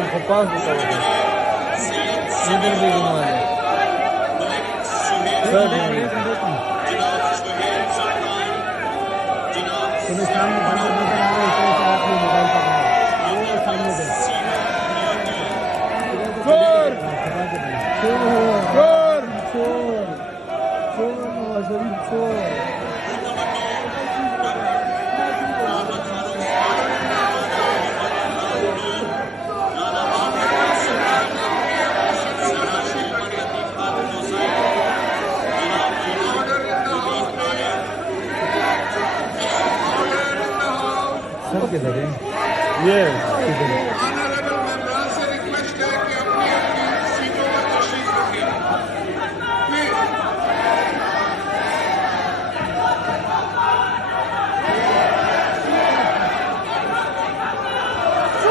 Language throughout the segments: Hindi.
थर्ड को पास होता है इधर भी घुमा दे थर्ड तुम्हें सामने बंदर नजर आ रहे हैं तो आपने मोबाइल पकड़ा वो सामने दे चोर चोर चोर चोर नवाजुद्दीन चोर सब किधर है ये किधर है ऑनरेबल मेंबर से रिक्वेस्ट है कि अपनी अपनी सीटों पर तशरीफ रखें प्लीज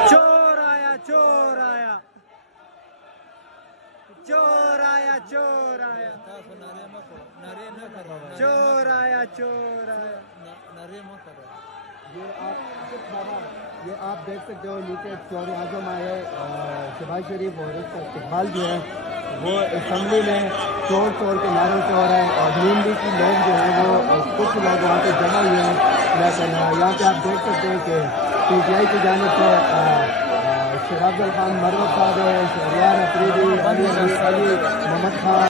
चोर आया चोर आया चोर आया चोर आया चोर आया चोर आया ये आप देख सकते हो नीचे चौर आजम आए शहबाज शरीफ और उसका इस्तेमाल जो है वो असम्बली में चोर चोर के नारों से हो रहा है और नून लीग की लोग जो है वो कुछ लोग वहाँ पे जमा हुए हैं लेकिन यहाँ पे आप देख सकते हैं कि PTI की जानिब से शराब खान मरवत साहब है शहरियार अफरीदी अली मोहम्मद खान